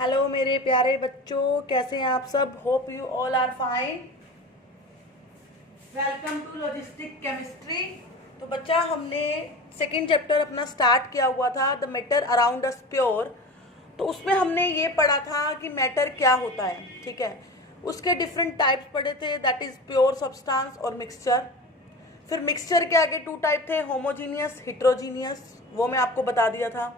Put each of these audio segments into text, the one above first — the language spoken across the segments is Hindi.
हेलो मेरे प्यारे बच्चों, कैसे हैं आप सब। Hope you all are fine. Welcome to logistic chemistry. तो बच्चा, हमने सेकंड चैप्टर अपना स्टार्ट किया हुआ था, the matter around us pure. तो उसमें हमने ये पढ़ा था कि मैटर क्या होता है, ठीक है। उसके डिफरेंट टाइप्स पढ़े थे, दैट इज प्योर सब्सटेंस और मिक्सचर। फिर मिक्सचर के आगे टू टाइप थे, होमोजीनियस, हिट्रोजीनियस, वो मैं आपको बता दिया था।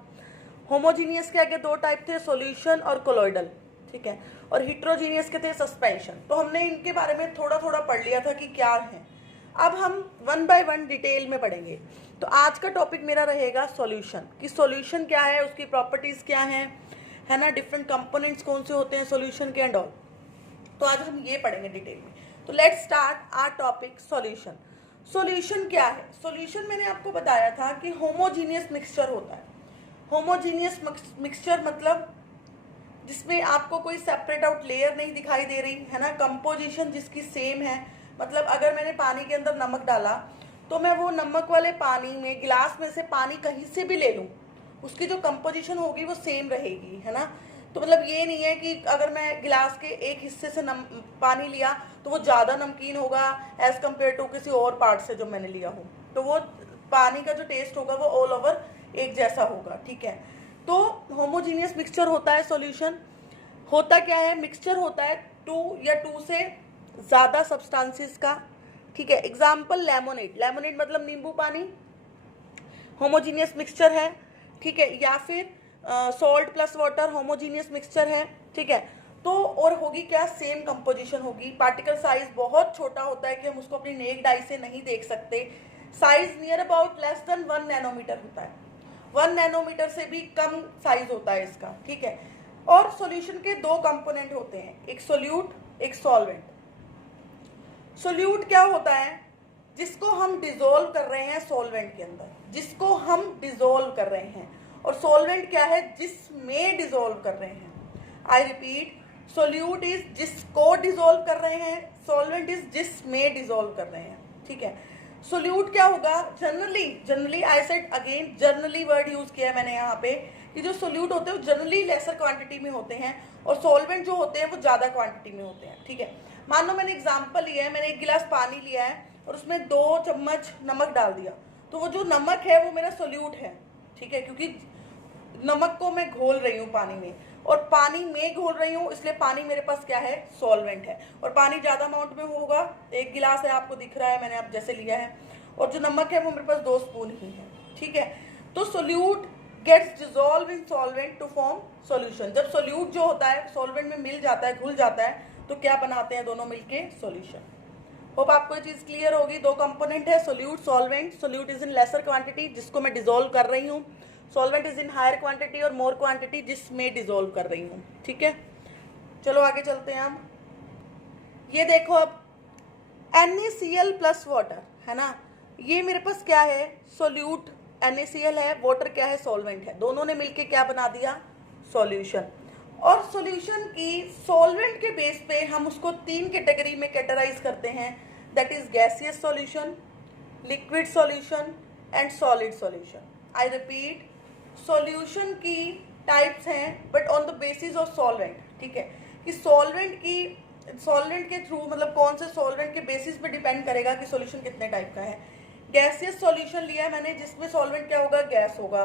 होमोजीनियस के आगे दो टाइप थे, सॉल्यूशन और कोलॉइडल, ठीक है। और हिट्रोजीनियस के थे सस्पेंशन। तो हमने इनके बारे में थोड़ा थोड़ा पढ़ लिया था कि क्या है। अब हम वन बाय वन डिटेल में पढ़ेंगे। तो आज का टॉपिक मेरा रहेगा सॉल्यूशन, कि सॉल्यूशन क्या है, उसकी प्रॉपर्टीज क्या है ना, डिफरेंट कंपोनेंट्स कौन से होते हैं सॉल्यूशन के एंड ऑल। तो आज हम ये पढ़ेंगे डिटेल में। तो let's start our topic solution. Solution क्या है? सॉल्यूशन मैंने आपको बताया था कि होमोजीनियस मिक्सचर होता है। होमोजीनियस मिक्सचर मतलब जिसमें आपको कोई सेपरेट आउट लेयर नहीं दिखाई दे रही है ना, कंपोजिशन जिसकी सेम है। मतलब अगर मैंने पानी के अंदर नमक डाला तो मैं वो नमक वाले पानी में, गिलास में से पानी कहीं से भी ले लूँ, उसकी जो कंपोजिशन होगी वो सेम रहेगी, है ना। तो मतलब ये नहीं है कि अगर मैं गिलास के एक हिस्से से पानी लिया तो वो ज़्यादा नमकीन होगा एज कम्पेयर टू किसी और पार्ट से जो मैंने लिया हो। तो वो पानी का जो टेस्ट होगा वो ऑल ओवर एक जैसा होगा, ठीक है। तो होमोजीनियस मिक्सचर होता है सॉल्यूशन। होता क्या है? मिक्सचर होता है टू या टू से ज़्यादा सब्सटेंसेस का, ठीक है। Example lemonade. लेमोनेड मतलब नींबू पानी, होमोजीनियस मिक्सचर है, ठीक है। या फिर salt plus water, homogeneous mixture है, ठीक है। तो और होगी क्या? सेम कंपोजिशन होगी। पार्टिकल साइज बहुत छोटा होता है कि हम उसको अपनी नेक्ड आई से नहीं देख सकते। Size near about less than 1 nanometre होता है। 1 नैनोमीटर से भी कम साइज होता है इसका, ठीक है। और सॉल्यूशन के दो कंपोनेंट होते हैं, एक सोल्यूट, एक सॉल्वेंट। सोल्यूट क्या होता है? जिसको हम डिसॉल्व कर रहे हैं सॉल्वेंट के अंदर, जिसको हम डिसॉल्व कर रहे हैं। और सॉल्वेंट क्या है? जिसमें डिसॉल्व कर रहे हैं। आई रिपीट, सोल्यूट इज जिसको डिसॉल्व कर रहे हैं, सॉल्वेंट इज जिसमें डिसॉल्व कर रहे हैं, ठीक है। सोल्यूट क्या होगा? Generally I said again, generally word use किया है मैंने यहाँ पे, कि जो सोल्यूट होते हैं वो जनरली लेसर क्वांटिटी में होते हैं और सॉल्वेंट जो होते हैं वो ज्यादा क्वांटिटी में होते हैं, ठीक है। मान लो मैंने एग्जांपल लिया है, मैंने एक गिलास पानी लिया है और उसमें 2 चम्मच नमक डाल दिया, तो वो जो नमक है वो मेरा सोल्यूट है, ठीक है। क्योंकि नमक को मैं घोल रही हूँ पानी में, और पानी में घोल रही हूँ, इसलिए पानी मेरे पास क्या है? सॉल्वेंट है। और पानी ज्यादा अमाउंट में होगा, एक गिलास है आपको दिख रहा है, मैंने आप जैसे लिया है, और जो नमक है वो मेरे पास 2 स्पून ही है, ठीक है। तो solute gets dissolve in solvent to form solution. जब सोल्यूट जो होता है सॉल्वेंट में मिल जाता है, घुल जाता है, तो क्या बनाते हैं दोनों मिलके? सॉल्यूशन। होप आपको ये चीज क्लियर होगी। दो कंपोनेंट है, solute, solvent. Solute is in lesser quantity, जिसको मैं डिसॉल्व कर रही हूँ। Solvent is in higher quantity और मोर क्वांटिटी, जिसमें डिसॉल्व कर रही हूँ, ठीक है। चलो आगे चलते हैं हम। ये देखो अब, NaCl प्लस वाटर, है ना। ये मेरे पास क्या है? सोल्यूट NaCl है, वाटर क्या है? सॉल्वेंट है। दोनों ने मिलके क्या बना दिया? सॉल्यूशन। और सॉल्यूशन की सॉल्वेंट के बेस पे हम उसको 3 कैटेगरी में कैटेगराइज करते हैं, that is gaseous solution, liquid solution and solid solution. I repeat, solution की टाइप्स हैं but on the basis of solvent, ठीक है। कि सॉल्वेंट के थ्रू, मतलब कौन से सॉल्वेंट के बेसिस पे डिपेंड करेगा कि सॉल्यूशन कितने टाइप का है। गैसियस सॉल्यूशन लिया है मैंने, जिसमें सॉल्वेंट क्या होगा? गैस होगा।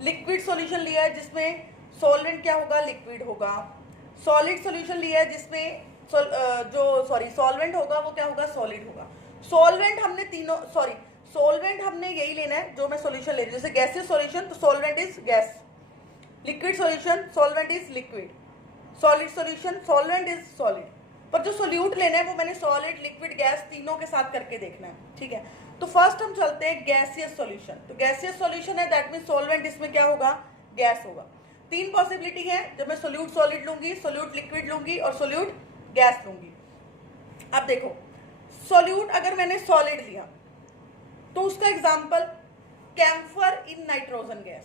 लिक्विड सॉल्यूशन लिया है जिसमें सॉल्वेंट क्या होगा? लिक्विड होगा। सॉलिड सॉल्यूशन लिया है जिसमें सॉल्वेंट होगा वो क्या होगा? सॉलिड होगा। सॉल्वेंट हमने यही लेना है जो मैं सॉल्यूशन ले रही हूँ। जैसे गैसियस सॉल्यूशन, तो solvent is gas. Liquid solution, solvent is liquid. Solid solution, solvent is solid. पर जो सोल्यूट लेना है वो मैंने सॉलिड, लिक्विड, गैस तीनों के साथ करके देखना है, ठीक है। तो फर्स्ट हम चलते हैं गैसियस सॉल्यूशन। तो गैसियस सॉल्यूशन है, दैट मीन सॉल्वेंट इसमें क्या होगा? गैस होगा। 3 पॉसिबिलिटी है, जब मैं सोल्यूट सॉलिड लूंगी, सोल्यूट लिक्विड लूंगी और सोल्यूट गैस लूंगी। अब देखो, सोल्यूट अगर मैंने सॉलिड लिया तो उसका example camphor in nitrogen gas.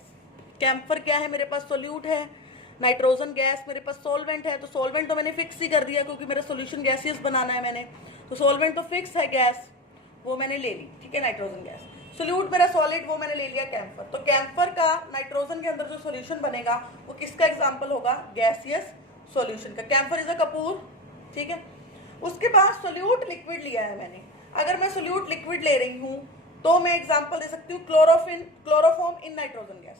Camphor क्या है? मेरे पास सोल्यूट है। नाइट्रोजन गैस मेरे पास सॉल्वेंट है। तो सॉल्वेंट तो मैंने फिक्स ही कर दिया क्योंकि मेरा सॉल्यूशन गैसियस बनाना है मैंने, तो सॉल्वेंट तो फिक्स है, गैस वो मैंने ले ली, ठीक है, नाइट्रोजन गैस। सोल्यूट मेरा सॉलिड, वो मैंने ले लिया कैम्फर। तो कैम्फर का नाइट्रोजन के अंदर जो सोल्यूशन बनेगा वो किसका एग्जाम्पल होगा? गैसियस सोल्यूशन का। कैम्फर इज अ कपूर, ठीक है। उसके बाद सोल्यूट लिक्विड लिया है मैंने। अगर मैं सोल्यूट लिक्विड ले रही हूँ तो मैं एग्जाम्पल दे सकती हूँ क्लोरोफॉर्म इन nitrogen gas.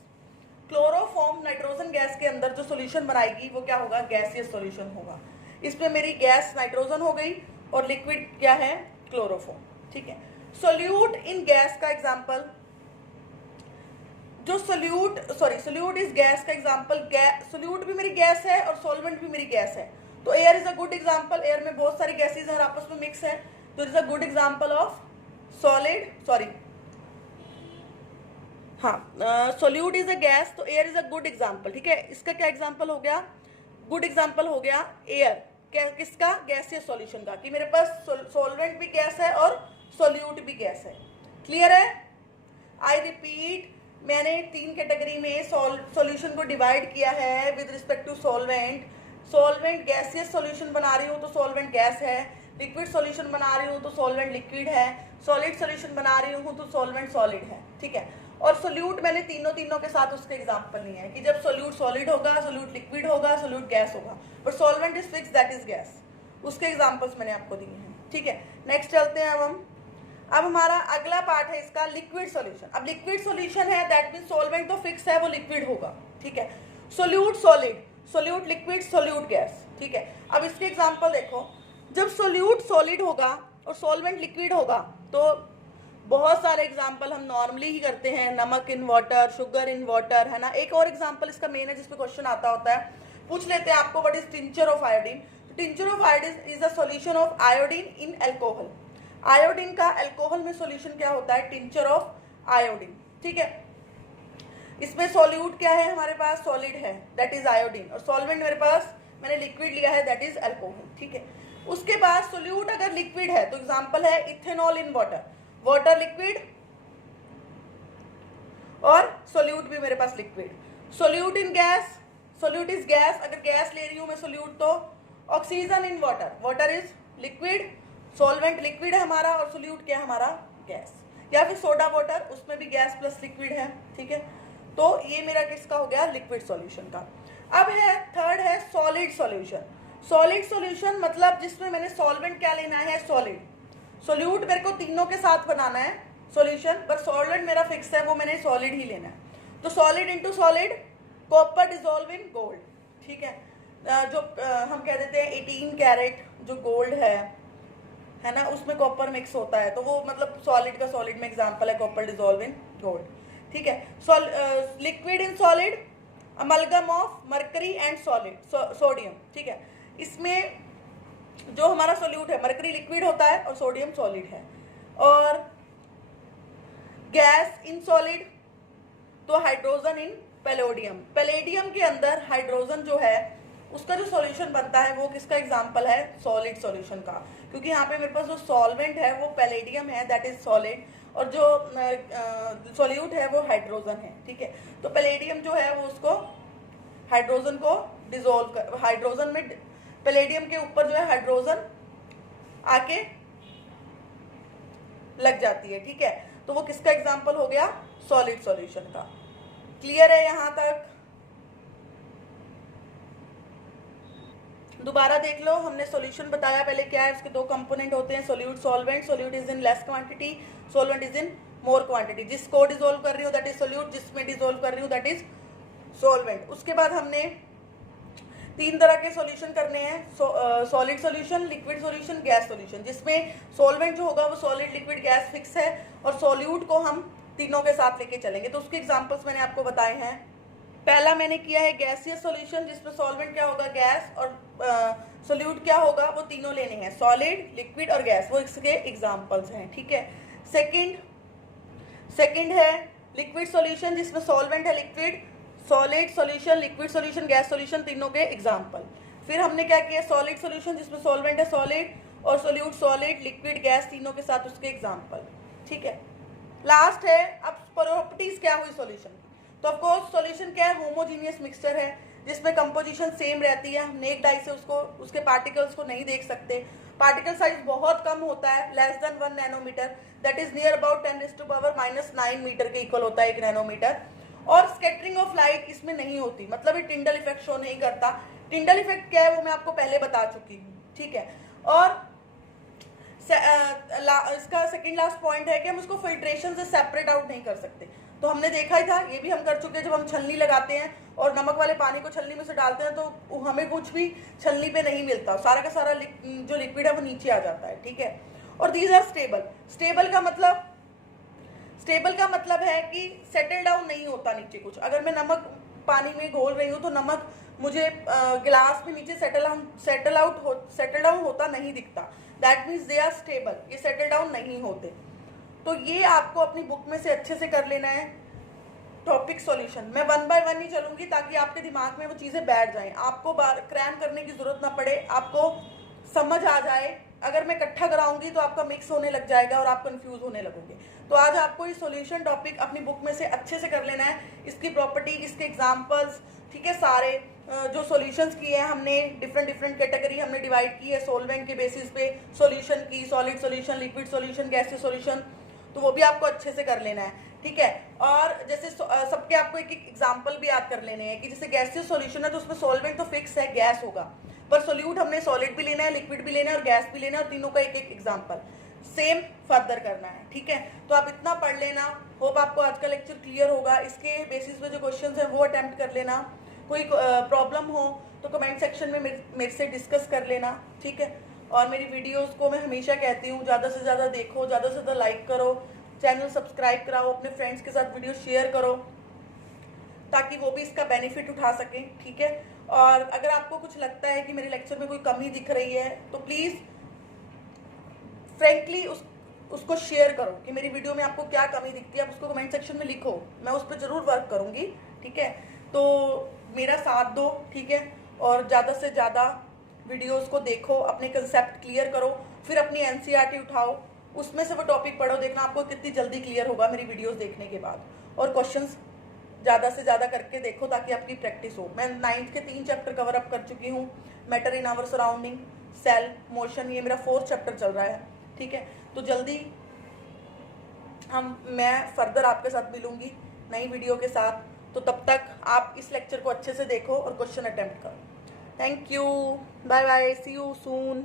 Chloroform nitrogen gas के अंदर जो सोल्यूशन बनाएगी वो क्या होगा? गैसियस सोल्यूशन होगा। इसमें मेरी गैस नाइट्रोजन हो गई और लिक्विड क्या है? क्लोरोफॉर्म, ठीक है। सोल्यूट इन गैस का एग्जाम्पल, जो सोल्यूट इज गैस का एग्जाम्पल, सोल्यूट भी मेरी गैस है और सॉल्वेंट भी मेरी गैस है। तो air is a good example. Air में बहुत सारी गैसेज हैं और आपस में मिक्स है, तो it is a good example of solute is a gas, तो air is a good example, ठीक है। इसका क्या एग्जाम्पल हो गया? गुड एग्जाम्पल हो गया एयर। किसका? गैसियस सॉल्यूशन का, कि मेरे पास सॉल्वेंट भी गैस है और सोल्यूट भी गैस है। क्लियर है? आई रिपीट, मैंने 3 कैटेगरी में सॉल्यूशन को डिवाइड किया है with respect to solvent. Solvent gaseous solution बना रही हूँ तो सॉल्वेंट गैस है, लिक्विड सॉल्यूशन बना रही हूँ तो सॉल्वेंट लिक्विड है, सॉलिड सॉल्यूशन बना रही हूँ तो सॉल्वेंट सॉलिड है, ठीक है। और सोल्यूट मैंने तीनों के साथ उसके एग्जाम्पल लिए हैं कि जब सोल्यूट सॉलिड होगा, सोल्यूट लिक्विड होगा, सोल्यूट गैस होगा, और solvent is fix, that is gas. उसके एग्जाम्पल्स मैंने आपको दिए हैं, ठीक है। नेक्स्ट चलते हैं अब हमारा अगला पार्ट है इसका लिक्विड सॉल्यूशन। अब लिक्विड सॉल्यूशन है, दैट मीन सॉल्वेंट तो फिक्स है, वो लिक्विड होगा, ठीक है। Solute solid, solute liquid, solute gas, ठीक है। अब इसके एग्जाम्पल देखो, जब सोल्यूट सॉलिड होगा और सॉल्वेंट लिक्विड होगा तो बहुत सारे एग्जाम्पल हम नॉर्मली ही करते हैं, नमक in water, sugar in water, है ना। एक और एग्जाम्पल इसका मेन है जिसपे क्वेश्चन आता होता है, पूछ लेते हैं आपको, what is tincture of iodine. Tincture of iodine is the solution of iodine in alcohol. Iodine का अल्कोहल में सॉल्यूशन क्या होता है? टिंचर ऑफ आयोडीन, ठीक है। इसमें सॉल्यूट क्या है हमारे पास? सॉलिड है, दैट इज आयोडीन, और सॉल्वेंट मेरे पास मैंने लिक्विड लिया है, दैट इज अल्कोहल, ठीक है। उसके बाद सोल्यूट अगर लिक्विड है तो एग्जांपल है ethanol in water, water liquid और सोल्यूट भी मेरे पास liquid. Solute in gas, solute is gas, अगर गैस ले रही हूं मैं सोल्यूट तो oxygen in water, water is liquid, solvent liquid है हमारा और सोल्यूट क्या है हमारा? गैस। या फिर सोडा वाटर, उसमें भी गैस प्लस लिक्विड है, ठीक है। तो ये मेरा किसका हो गया? लिक्विड सॉल्यूशन का। अब है थर्ड है सॉलिड सॉल्यूशन। सॉलिड सॉल्यूशन मतलब जिसमें मैंने सॉल्वेंट क्या लेना है? सॉलिड। सोल्यूट मेरे को तीनों के साथ बनाना है सॉल्यूशन, पर सॉल्वेंट मेरा फिक्स है, वो मैंने सॉलिड ही लेना है। तो solid into solid, copper dissolve in gold, ठीक है। जो हम कह देते हैं 18 कैरेट जो गोल्ड है ना, उसमें कॉपर मिक्स होता है, तो वो मतलब सॉलिड का सॉलिड में एग्जांपल है कॉपर डिसॉल्व इन गोल्ड, ठीक है। Liquid in solid, amalgam of mercury and sodium, ठीक है। इसमें जो हमारा सोल्यूट है, मरकरी लिक्विड होता है और सोडियम सॉलिड है। और गैस इन सॉलिड तो हाइड्रोजन इन पैलेडियम, पैलेडियम के अंदर हाइड्रोजन जो है उसका जो सॉल्यूशन बनता है वो किसका एग्जांपल है? सॉलिड सॉल्यूशन का, क्योंकि यहाँ पे मेरे पास जो सॉल्वेंट है वो पैलेडियम है, दैट इज सॉलिड, और जो सॉल्यूट है वो हाइड्रोजन है, ठीक है। तो पैलेडियम जो है वो उसको हाइड्रोजन को डिसॉल्व कर, हाइड्रोजन में पैलेडियम के ऊपर जो है हाइड्रोजन आके लग जाती है, ठीक है। तो वो किसका एग्जांपल हो गया? सॉलिड सॉल्यूशन का। क्लियर है यहां तक? दोबारा देख लो, हमने सॉल्यूशन बताया पहले क्या है, उसके 2 कंपोनेंट होते हैं, solute solvent. Solute is in less quantity, solvent is in more quantity. जिसको डिसॉल्व कर रही हूँ दैट इज सोल्यूट, जिसमें डिसॉल्व कर रही हूँ दैट इज सॉल्वेंट। उसके बाद हमने 3 तरह के सॉल्यूशन करने हैं, solid solution, liquid solution, gas solution, जिसमें सॉल्वेंट जो होगा वो सॉलिड लिक्विड गैस फिक्स है और सॉल्यूट को हम तीनों के साथ लेके चलेंगे। तो उसके एग्जांपल्स मैंने आपको बताए हैं। पहला मैंने किया है गैसियस सॉल्यूशन, जिसमें सॉल्वेंट क्या होगा? गैस, और सोल्यूट क्या होगा? वो तीनों लेने हैं, सॉलिड लिक्विड और गैस, वो इसके एग्जांपल्स हैं, ठीक है। सेकंड है लिक्विड सॉल्यूशन, जिसमें सॉल्वेंट है liquid, solid solution, liquid solution, gas solution, तीनों के एग्जांपल। फिर हमने क्या किया? सॉलिड सॉल्यूशन, जिसमें सॉल्वेंट है सॉलिड और सोल्यूट सॉलिड, लिक्विड गैस, तीनों के साथ उसके एग्जांपल, ठीक है। लास्ट है अब प्रॉपर्टीज क्या हुई सॉल्यूशन की। तो ऑफकोर्स सॉल्यूशन क्या है? होमोजीनियस मिक्सचर है, जिसमें कंपोजिशन सेम रहती है, हम नेक डाई से उसके पार्टिकल्स को नहीं देख सकते। पार्टिकल साइज बहुत कम होता है, less than 1 nanometre, that is near about 10⁻⁹ metre के इक्वल होता है 1 नैनोमीटर। और स्कैटरिंग ऑफ लाइट इसमें नहीं होती, मतलब ये टिंडल इफेक्ट शो नहीं करता। टिंडल इफेक्ट क्या है वो मैं आपको पहले बता चुकी हूँ, ठीक है। और इसका सेकंड लास्ट पॉइंट है कि हम उसको फिल्ट्रेशन से सेपरेट आउट नहीं कर सकते। तो हमने देखा ही था, ये भी हम कर चुके हैं, जब हम छलनी लगाते हैं और नमक वाले पानी को छलनी में से डालते हैं तो हमें कुछ भी छलनी पे नहीं मिलता, सारा का सारा जो लिक्विड है वो नीचे आ जाता है, ठीक है। और दीज आर स्टेबल। स्टेबल का मतलब है कि सेटल डाउन नहीं होता नीचे कुछ। अगर मैं नमक पानी में घोल रही हूँ तो नमक मुझे गिलास में नीचे सेटल डाउन होता नहीं दिखता, that means they are stable, ये सेटल डाउन नहीं होते। तो ये आपको अपनी बुक में से अच्छे से कर लेना है टॉपिक सॉल्यूशन। मैं 1 बाय 1 ही चलूंगी ताकि आपके दिमाग में वो चीज़ें बैठ जाएं, आपको क्रैम करने की जरूरत ना पड़े, आपको समझ आ जाए। अगर मैं इकट्ठा कराऊंगी तो आपका मिक्स होने लग जाएगा और आप कंफ्यूज होने लगोगे। तो आज आपको ये सॉल्यूशन टॉपिक अपनी बुक में से अच्छे से कर लेना है, इसकी प्रॉपर्टी, इसके एग्जांपल्स, ठीक है। सारे जो सॉल्यूशंस किए हैं हमने, डिफरेंट कैटेगरी हमने डिवाइड की है सॉल्वेंट के बेसिस पे, सॉल्यूशन की, solid solution, liquid solution, gaseous solution, तो वो भी आपको अच्छे से कर लेना है, ठीक है। और जैसे सबके आपको एक एग्जांपल भी याद कर लेने हैं कि जैसे गैसियस सॉल्यूशन है तो उसमें सॉल्वेंट तो फिक्स है, गैस होगा, पर सोल्यूट हमने सॉलिड भी लेना है, लिक्विड भी लेना है और गैस भी लेना है, और तीनों का एक एक एग्जांपल सेम फर्दर करना है, ठीक है। तो आप इतना पढ़ लेना। होप आपको आज का लेक्चर क्लियर होगा। इसके बेसिस पे जो क्वेश्चंस हैं वो अटेम्प्ट कर लेना। कोई प्रॉब्लम हो तो कमेंट सेक्शन में मेरे से डिस्कस कर लेना, ठीक है। और मेरी वीडियोस को मैं हमेशा कहती हूँ ज़्यादा से ज़्यादा देखो, ज़्यादा से ज़्यादा लाइक करो, चैनल सब्सक्राइब कराओ, अपने फ्रेंड्स के साथ वीडियो शेयर करो ताकि वो भी इसका बेनिफिट उठा सकें, ठीक है। और अगर आपको कुछ लगता है कि मेरे लेक्चर में कोई कमी दिख रही है तो प्लीज़ फ्रेंकली उसको शेयर करो कि मेरी वीडियो में आपको क्या कमी दिखती है, आप उसको कमेंट सेक्शन में लिखो, मैं उस पर ज़रूर वर्क करूँगी, ठीक है। तो मेरा साथ दो, ठीक है। और ज़्यादा से ज़्यादा वीडियोस को देखो, अपने कंसेप्ट क्लियर करो, फिर अपनी एनसीईआरटी उठाओ, उसमें से वो टॉपिक पढ़ो, देखना आपको कितनी जल्दी क्लियर होगा मेरी वीडियोस देखने के बाद। और क्वेश्चंस ज़्यादा से ज़्यादा करके देखो ताकि आपकी प्रैक्टिस हो। मैं 9th के 3 चैप्टर कवर अप कर चुकी हूँ, matter in our surrounding, cell, motion, ये मेरा 4th चैप्टर चल रहा है, ठीक है। तो जल्दी मैं फर्दर आपके साथ मिलूंगी नई वीडियो के साथ। तो तब तक आप इस लेक्चर को अच्छे से देखो और क्वेश्चन अटेम्प्ट करो। Thank you, bye bye, see you soon.